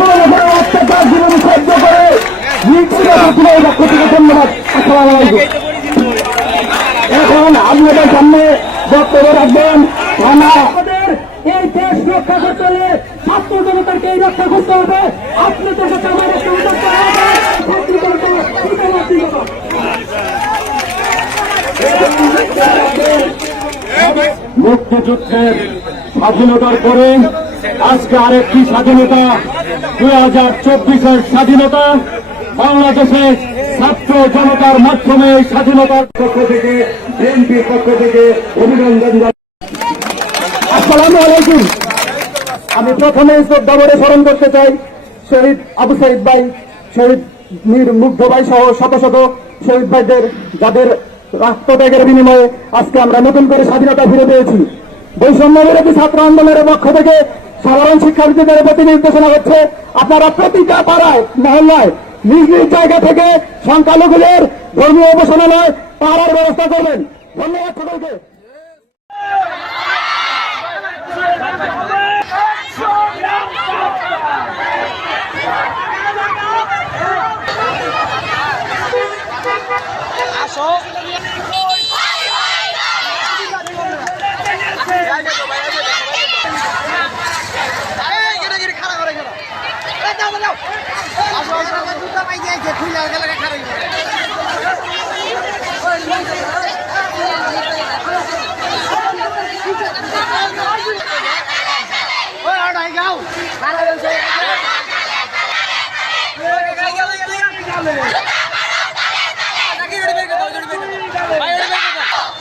অত্যাচার জীবন সহ্য করে পক্ষ থেকে ধন্যবাদ। আসসালামু আলাইকুম। এখন আপনাদের সামনে বক্তব্য রাখবেন আমাদের এই দেশ রক্ষা করতে হলে ছাত্র জনতাকে এই রক্ষা করতে হবে। আপনাদের কাছে আমার একটা মুক্তিযুদ্ধের স্বাধীনতার পরে আজকে আরেকটি স্বাধীনতা 2024-এর স্বাধীনতা বাংলাদেশে ছাত্র জনতার মাধ্যমে এই স্বাধীনতার পক্ষ থেকে বিএনপির পক্ষ থেকে অভিনন্দন জানাই। আসসালামু আলাইকুম। আমি প্রথমে শ্রদ্ধাভরে স্মরণ করতে চাই শহীদ আবু সাইদ ভাই, শহীদ মীর মুগ্ধ ভাই সহ শত শত শহীদ ভাইদের, যাদের রক্তত্যাগের বিনিময়ে আজকে আমরা নতুন করে স্বাধীনতা ফিরে পেয়েছি। বৈষম্য বিরোধী ছাত্র আন্দোলনের পক্ষ থেকে সাধারণ শিক্ষার্থীদের প্রতি নির্দেশনা হচ্ছে, আপনারা প্রতিটা পাড়ায় মহল্লায় নিজ নিজ জায়গা থেকে সংখ্যালঘুদের ধর্মীয় উপাসনালয় পাড়ার ব্যবস্থা করবেন। ধন্যবাদ সকলকে।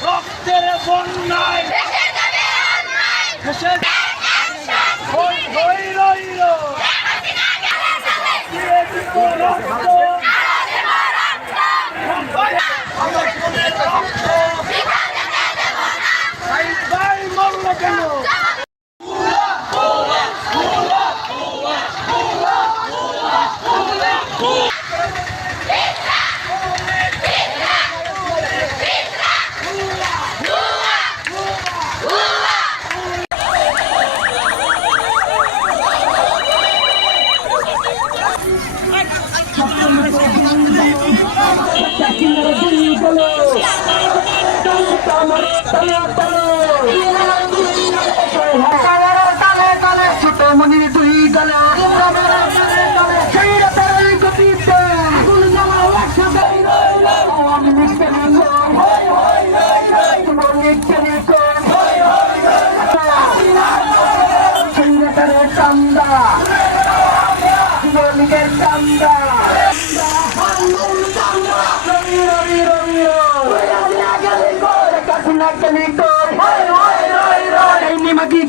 রক্তের বন্যায় মনির দুই গলা আমি লিখতে কান্দা কান্দা নিমাকি